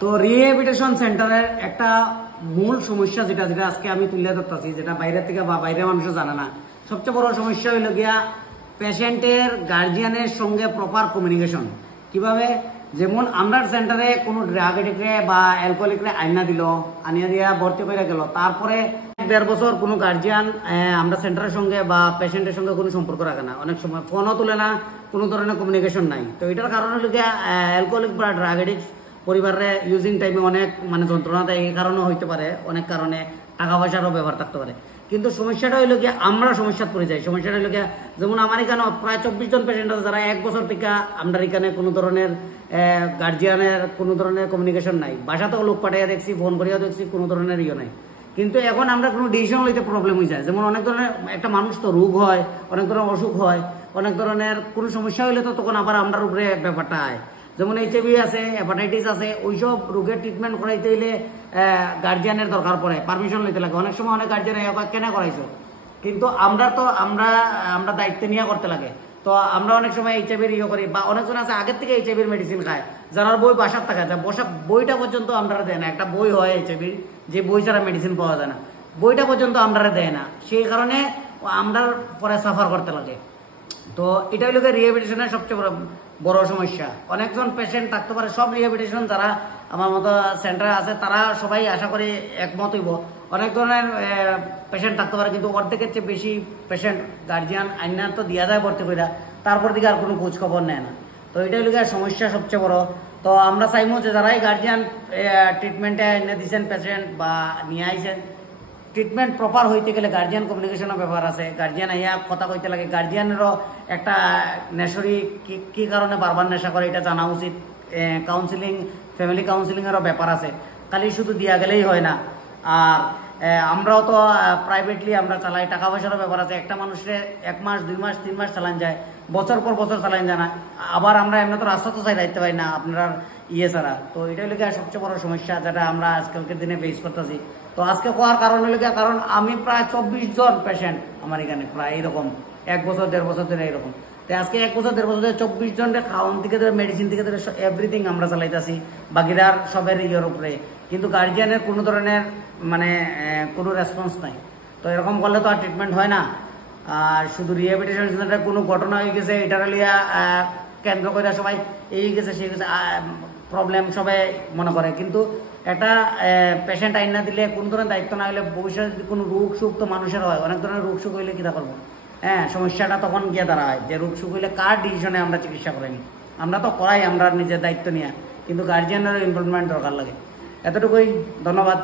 তো রিহ্যাবিলিটেশন সেন্টারের একটা মূল সমস্যা যেটা যেটা আজকে আমি তুলে ধরতেছি, যেটা বাইরে থেকে বা বাইরের মানুষও জানে না, সবচেয়ে বড় সমস্যা হইল গিয়া পেশেন্টের গার্জিয়ানের সঙ্গে প্রপার কমিউনিকেশন। কিভাবে? যেমন আমরা সেন্টারে কোনো ড্রাগ এডিক্টে বা অ্যালকোহলিকরে আইনা দিল, আনিয়া দিয়া ভর্তি করে গেল, তারপরে 1.5 বছর কোনো গার্জিয়ান আমরা সেন্টারের সঙ্গে বা পেশেন্টের সঙ্গে কোনো সম্পর্ক রাখে না, অনেক সময় ফোনও তুলে না, কোনো ধরনের কমিউনিকেশন নাই। তো এটার কারণ হলো গিয়া অ্যালকোহলিক বা ড্রাগ এডিক্ট পরিবারে ইউজিং টাইমে অনেক যন্ত্রণা দেয়, এই কারণে হইতে পারে, অনেক কারণে টাকা পয়সারও ব্যবহার থাকতে পারে। কিন্তু সমস্যাটা হইল গিয়া আমরা সমস্যা পড়ে যাই। সমস্যাটা হইল গিয়া যেমন আমার এখানে প্রায় 24 জন পেশেন্ট আছে যারা 1 বছর থেকে আমরা এখানে কোনো ধরনের গার্জিয়ানের কোনো ধরনের কমিউনিকেশন নাই। বাসাতেও লোক পাঠাইয়া দেখছি, ফোন করিয়া দেখছি, কোনো ধরনের ইয়ে নাই। কিন্তু এখন আমরা কোনো ডিসিশন লইতে প্রবলেম হয়ে যায়। যেমন অনেক ধরনের একটা মানুষ তো রোগ হয়, অনেক ধরনের অসুখ হয়, অনেক ধরনের কোনো সমস্যা হইলে তো তখন আবার আমরা উপরে ব্যাপারটা হয়। যেমন HIV আছে, হেপাটাইটিস আছে, ওইসব রোগের ট্রিটমেন্ট করাইতে হইলে গার্জিয়ানের দরকার পড়ে, পারমিশন নিতে লাগে। অনেক সময় অনেক গার্জিয়ান কেন করাইছো, কিন্তু আমরা দায়িত্ব নিয়ে করতে লাগে। তো আমরা অনেক সময় HIV ইয়ে করি, বা অনেকজন আছে আগের থেকে HIV মেডিসিন খায়, যারা বই বাসার থাকা যায়, বইটা পর্যন্ত আমরা দেয় না। একটা বই হয় HIV, যে বই ছাড়া মেডিসিন পাওয়া যায় না, বইটা পর্যন্ত আমরা দেয় না। সেই কারণে আমরা পরে সাফার করতে লাগে। তো এটা হলো রিহ্যাবিলিটেশনের সবচেয়ে বড় সমস্যা। অনেকজন পেশেন্ট থাকতে পারে, সব রিহ্যাবিলিটেশন যারা আমার মতো সেন্টারে আছে তারা সবাই আশা করি একমত হইব। অনেক ধরনের পেশেন্ট থাকতে পারে, কিন্তু অর্ধেকের চেয়ে বেশি পেশেন্ট গার্জিয়ান আইনা তো দিয়া যায় ভর্তি করে, তারপর দিকে আর কোনো খোঁজ খবর নেয় না। তো এটা হলো সমস্যা সবচেয়ে বড়। তো আমরা চাইবো যে যারাই গার্জিয়ান ট্রিটমেন্টে এনে দিচ্ছেন পেশেন্ট বা নিয়ে আইছেন, ট্রিটমেন্ট প্রপার হইতে গেলে গার্জিয়ান কমিউনিকেশনের ব্যাপার আছে। গার্জিয়ান আইয়া কথা কইতে লাগে, গার্জিয়ানেরও একটা নেশরি কি কারণে বারবার নেশা করে এটা জানা উচিত। কাউন্সিলিং, ফ্যামিলি কাউন্সিলিংয়েরও ব্যাপার আছে, খালি শুধু দিয়া গেলেই হয় না। আর আমরাও তো প্রাইভেটলি আমরা চালাই, টাকা পয়সারও ব্যাপার আছে। একটা মানুষের 1 মাস 2 মাস 3 মাস চালান যায়, বছর পর বছর চালান যায় না। আবার আমরা এমনি তো রাস্তা তো চাই রাখতে পারি না আপনার ছাড়া। তো এটাই হলো সবচেয়ে বড় সমস্যা যেটা আমরা আজকালকের দিনে ফেস করতেছি। তো আজকে হওয়ার কারণ হলো কারণ আমি প্রায় 24 জন পেশেন্ট আমার এখানে প্রায় এরকম 1 বছর 1.5 বছর ধরে এরকম। তো আজকে 1 বছর 1.5 বছর ধরে 24 জনের খাওয়ান থেকে ধরে মেডিসিন থেকে ধরে এভরিথিং আমরা চালাইতেছি, বাকিরার সবের ইয়ের উপরে। কিন্তু গার্জিয়ানের কোনো ধরনের কোনো রেসপন্স নাই। তো এরকম করলে তো আর ট্রিটমেন্ট হয় না। আর শুধু রিহ্যাবিলিটেশন সেন্টারে কোনো ঘটনা হয়ে গেছে এটার লিয়া কেন্দ্র করে সবাই এই গেছে সেই গেছে প্রবলেম সবাই মনে করে। কিন্তু একটা পেশেন্ট আইন না দিলে, কোনো ধরনের দায়িত্ব না হলে, ভবিষ্যতে যদি কোনো রোগ সুখ তো মানুষের হয়, অনেক ধরনের রোগ সুখ হইলে কীটা করবো? সমস্যাটা তখন গিয়ে দাঁড়ায় যে রোগ সুখ হইলে কার ডিসিশনে আমরা চিকিৎসা করাইনি। আমরা তো করাই আমরা নিজের দায়িত্ব নিয়ে, কিন্তু গার্জিয়ানেরও ইনভলভমেন্ট দরকার লাগে। এতটুকুই, ধন্যবাদ।